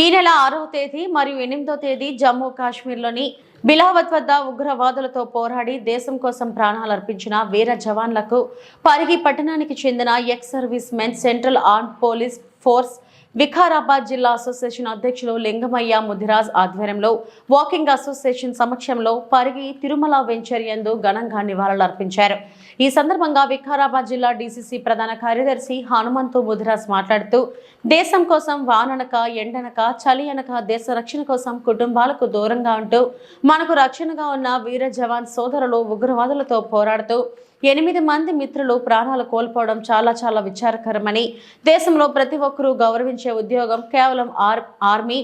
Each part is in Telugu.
ఈ నెల ఆరవ తేదీ మరియు ఎనిమిదో తేదీ జమ్మూ కాశ్మీర్లోని బిలావత్ వద్ద ఉగ్రవాదులతో పోరాడి దేశం కోసం ప్రాణాలు అర్పించిన వీర జవాన్లకు పరిగి పట్టణానికి చెందిన ex servicemen central arm police force Vikarabad జిల్లా అసోసియేషన్ అధ్యక్షులు లింగమయ్య ముదిరాజ్ ఆధ్వర్యంలో వాకింగ్ అసోసియేషన్ సమక్షంలో పరిగి తిరుమల వెంచర్ యందు ఘనంగా నివాళులర్పించారు. ఈ సందర్భంగా వికారాబాద్ జిల్లా డీసీసీ ప్రధాన కార్యదర్శి హనుమంతు ముదిరాజ్ మాట్లాడుతూ దేశం కోసం వాననక ఎండనక చలి అనక దేశ రక్షణ కోసం కుటుంబాలకు దూరంగా ఉంటూ మనకు రక్షణగా ఉన్న వీర జవాన్ సోదరులు ఉగ్రవాదులతో పోరాడుతూ ఎనిమిది మంది మిత్రులు ప్రాణాలు కోల్పోవడం చాలా చాలా విచారకరమని దేశంలో ప్రతి ఒక్కరూ గౌరవించే ఉద్యోగం కేవలం ఆర్ ఆర్మీ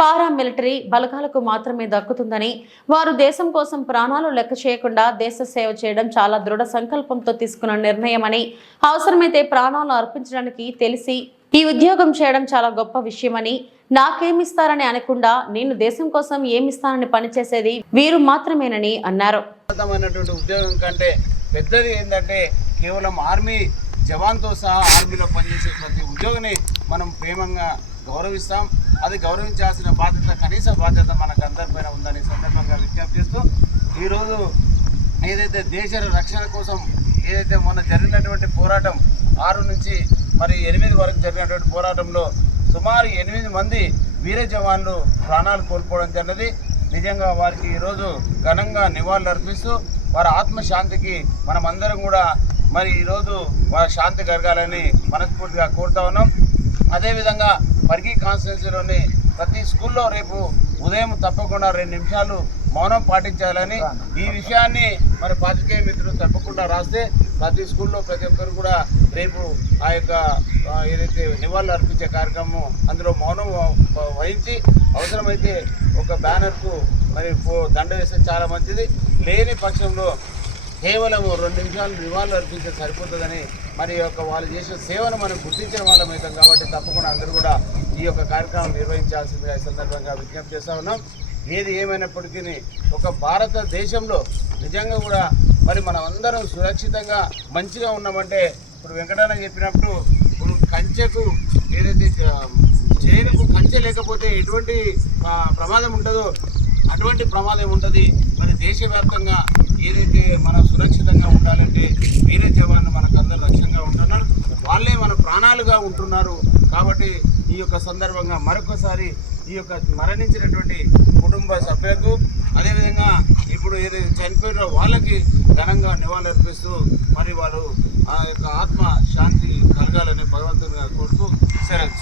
పారామిలిటరీ బలగాలకు మాత్రమే దక్కుతుందని వారు దేశం కోసం ప్రాణాలు లెక్క చేయకుండా దేశ సేవ చేయడం చాలా దృఢ సంకల్పంతో తీసుకున్న నిర్ణయమని అవసరమైతే ప్రాణాలు అర్పించడానికి తెలిసి ఈ ఉద్యోగం చేయడం చాలా గొప్ప విషయమని నాకేమిస్తారని అనకుండా నేను దేశం కోసం ఏమిస్తానని పనిచేసేది వీరు మాత్రమేనని అన్నారు. ఉద్యోగం కంటే పెద్దది ఏంటంటే కేవలం ఆర్మీ జవాన్తో సహా ఆర్మీలో పనిచేసే ప్రతి ఉద్యోగిని మనం ప్రేమంగా గౌరవిస్తాం. అది గౌరవించాల్సిన బాధ్యత కనీస బాధ్యత మనకు అందరిపైన ఉందని సందర్భంగా విజ్ఞప్తి చేస్తూ ఈరోజు ఏదైతే దేశ రక్షణ కోసం ఏదైతే మొన్న జరిగినటువంటి పోరాటం ఆరు నుంచి మరి ఎనిమిది వరకు జరిగినటువంటి పోరాటంలో సుమారు ఎనిమిది మంది వీర జవాన్లు ప్రాణాలు కోల్పోవడం జరిగినది. నిజంగా వారికి ఈరోజు ఘనంగా నివాళులు అర్పిస్తూ వారి ఆత్మశాంతికి మనమందరం కూడా మరి ఈరోజు వారి శాంతి కలగాలని మనస్ఫూర్తిగా కోరుతా ఉన్నాం. అదేవిధంగా పరిగి కాన్స్టిట్యున్సీలోని ప్రతి స్కూల్లో రేపు ఉదయం తప్పకుండా రెండు నిమిషాలు మౌనం పాటించాలని ఈ విషయాన్ని మరి పాత్రికేయ మిత్రులు తప్పకుండా రాస్తే ప్రతి స్కూల్లో ప్రతి ఒక్కరు కూడా రేపు ఆ యొక్క ఏదైతే నివాళులు అర్పించే కార్యక్రమం అందులో మౌనం వహించి అవసరమైతే ఒక బ్యానర్కు మరి దండ వేస్తే చాలా మంచిది. లేని పక్షంలో కేవలం రెండు నిమిషాలు నివాళులు అర్పిస్తే సరిపోతుందని మరి యొక్క వాళ్ళు చేసిన సేవను మనం గుర్తించిన వాళ్ళం అవుతాం కాబట్టి తప్పకుండా అందరూ కూడా ఈ యొక్క కార్యక్రమం నిర్వహించాల్సిందిగా ఈ సందర్భంగా విజ్ఞప్తి చేస్తా ఉన్నాం. ఏది ఏమైనప్పటికీ ఒక భారతదేశంలో నిజంగా కూడా మరి మనం అందరం సురక్షితంగా మంచిగా ఉన్నామంటే ఇప్పుడు వెంకటన్న చెప్పినప్పుడు ఇప్పుడు కంచెకు ఏదైతే చ- చేనుకు కంచె లేకపోతే ఎటువంటి ప్రమాదం ఉంటుందో అటువంటి ప్రమాదం ఉంటుంది మరి దేశవ్యాప్తంగా ఏదైతే మనం సురక్షితంగా ఉండాలంటే వీర జవాన్లు మనకు అందరు ఉంటున్నారు. వాళ్ళే మన ప్రాణాలుగా ఉంటున్నారు. కాబట్టి ఈ యొక్క సందర్భంగా మరొకసారి ఈ యొక్క మరణించినటువంటి కుటుంబ సభ్యులకు అదేవిధంగా ఇప్పుడు ఏదైతే చనిపోయినో వాళ్ళకి ఘనంగా నివాళులర్పిస్తూ మరి వాళ్ళు ఆ యొక్క ఆత్మ శాంతి కలగాలని భగవంతుని కోరుతూ సెలవు